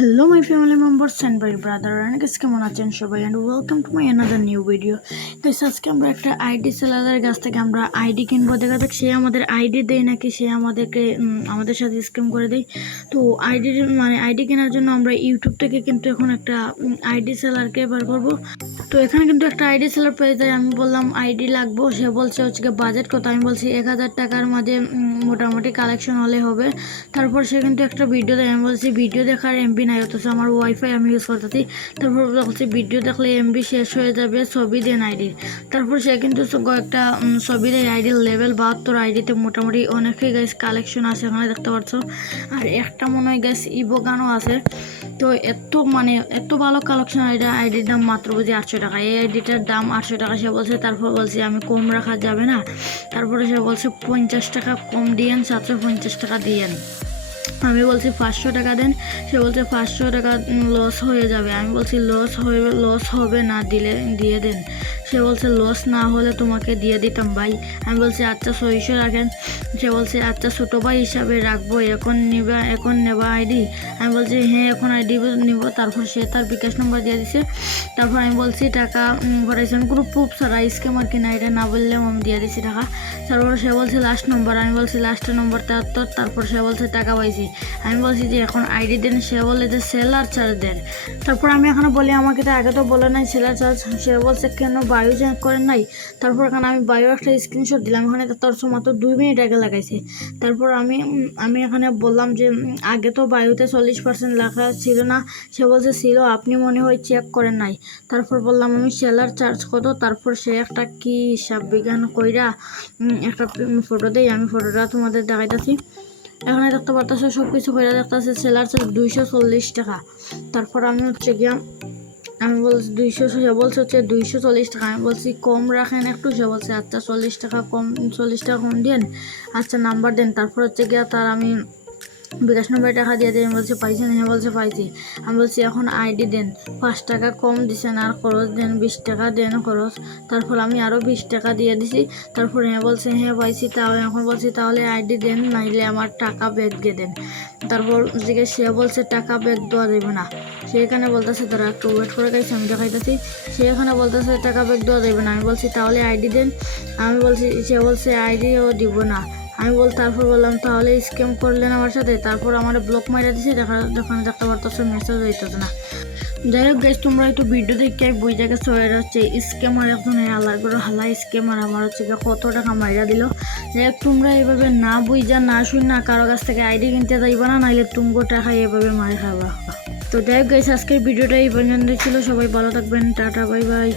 Hello my family members and my brother and guys কেমন আছেন সবাই? And welcome to my another new video guys আজকে আমরা একটা আইডি সেলারের কাছ থেকে আমরা আইডি কিনবো। দেখা যাক সে আমাদের আইডি দেয় নাকি সে আমাদেরকে আমাদের সাথে স্ক্যাম করে দেয়। তো আইডি মানে আইডি কেনার জন্য আমরা ইউটিউব থেকে কিন্তু এখন একটা আইডি সেলারকে বার করব। তো এখানে কিন্তু একটা আইডি সেলার পেয়ে যায়। আমি বললাম আইডি লাগবো। সে বলছে হচ্ছে বাজেট কত? আমি বলছি এক হাজার টাকার মাঝে মোটামুটি কালেকশন হলে হবে। তারপর সে কিন্তু একটা ভিডিও দেয়। আমি বলছি ভিডিও দেখার এমবি নাই, অথচ আমার ওয়াইফাই আমি ইউজ করতেছি। তারপর বলছি, ভিডিও দেখলে এমবি শেষ হয়ে যাবে, ছবি দেন আইডির তারপর সে কিন্তু কয়েকটা ছবি দেয় আইডির লেভেল বাহাত্তর আইডিতে মোটামুটি অনেকই গাইস কালেকশন আছে এখানে, দেখতে পাচ্ছ। আর একটা মনে হয় গাইস ইবো গানও আছে। তো এত মানে এত ভালো কালেকশন আইডি আইডির দাম মাত্র বুঝি আটশো টাকা। এই আইডিটার দাম আটশো টাকা, সে বলছে, তারপর বলছি, আমি কম রাখা যাবে না। তারপরে সে বলছে, পঞ্চাশ টাকা কম দিয়েন, সাতশো পঞ্চাশ টাকা দিয়েন। আমি বলছি পাঁচশো টাকা দেন, সে বলছে পাঁচশো টাকা লস হয়ে যাবে। আমি বলছি লস হয়ে লস হবে না, দিলে, দিয়ে দেন। সে বলছে লস না হলে তোমাকে দিয়ে দিতাম ভাই। আমি বলছি আচ্ছা ছয়শো রাখেন। সে বলছে আচ্ছা ছোটো ভাই হিসাবে রাখব, এখন নিবা, এখন নেবা আইডি আমি বলছি হ্যাঁ এখন আইডি নিব। তারপর সে তার বিকাশ নম্বর দিয়ে দিছে। তারপর আমি বলছি, টাকা ভরাইছি আমি কোনো প্রুফ ছাড়া স্ক্যামার কিনা এটা না বললেও আমি দিয়ে দিছি টাকা। তারপর সে বলছে লাস্ট নম্বর আমি বলছি লাস্টের নম্বর তেহাত্তর তারপর সে বলছে, টাকা পাইছি। আমি বলছি যে, এখন আইডি দেন। সে বলে যে সেলার চার্জ দেন। তারপর আমি এখানে বলি, আমাকে তো আগে তো বলে নাই সেলার চার্জ সে বলছে, কেন বায়ু চেঞ্জ করেন নাই, তারপর এখানে আমি বায়ু একটা স্ক্রিনশট দিলাম, এখানে তোর মাত্র দুই মিনিট আগে লাগাইছে। তারপর আমি আমি এখানে বললাম যে আগে তো বায়ুতে চল্লিশ পার্সেন্ট লেখা ছিল না, সে বলছে, ছিল, আপনি মনে হয় চেক করেন নাই। তারপর বললাম, আমি সেলার চার্জ কত? তারপর সে একটা কি হিসাব বিজ্ঞান কইরা একটা ফটো দেই, আমি ফটোটা তোমাদের দেখাইতেছি। এখানে দেখতে পারতেছে সব কিছু কইরা দেখতেছে সেলার চার্জ দুইশো চল্লিশ টাকা। তারপর আমি হচ্ছে গিয়া আমি বলছি দুইশো সে বলছে হচ্ছে দুইশো চল্লিশ টাকা। আমি বলছি কম রাখেন একটু, সে বলছে আচ্ছা চল্লিশ টাকা কম, চল্লিশ টাকা কম দেন। আচ্ছা নাম্বার দেন, তারপর হচ্ছে গিয়া তার আমি বিকাশ নম্বরে টাকা দিয়ে আমি বলছি পাইছেন হ্যাঁ বলছে পাইছি। আমি বলছি এখন আইডি দেন, পাঁচ টাকা কম দিছেন আর খরচ দেন, বিশ টাকা দেন খরচ। তারপর আমি আরও বিশ টাকা দিয়ে দিছি। তারপর হ্যাঁ বলছে হ্যাঁ পাইছি তাহলে এখন বলছি তাহলে আইডি দেন, নাইলে আমার টাকা ব্যাগ দিয়ে দেন। তারপর সে বলছে টাকা ব্যাগ দেওয়া দেবে না। সে এখানে বলতেছে, তারা একটু ওয়েট করে গেছে আমি দেখাইতেছি। সে এখানে বলতেছে, টাকা ব্যাগ দেওয়া দেবে না। আমি বলছি, তাহলে আইডি দেন। আমি বলছি, সে বলছে আইডিও দিব না। আমি বল, তারপর বললাম, তাহলে স্ক্যাম করলেন আমার সাথে? তারপর আমার ব্লক মাইরা দিছে, দেখা যখন দেখতে পারতেছো মেসেজ হইতেছে না। যাই হোক গাইজ তোমরা একটু ভিডিও দেখে বই জায়গায় এরা হচ্ছে স্ক্যামার একজন আল্লাহ করে হালা স্ক্যামার আমার হচ্ছে কত টাকা মাইরা দিল। যাই হোক, তোমরা এভাবে না বুঝা, না শুন না কারও কাছ থেকে আইডি কিনতে যাইবা না, নাইলে তুমগো টাকা এভাবে মারে খাবা। তো যাই হোক গাইজ আজকের ভিডিওটা এই পর্যন্ত ছিল, সবাই ভালো থাকবেন, টাটা বাই বাই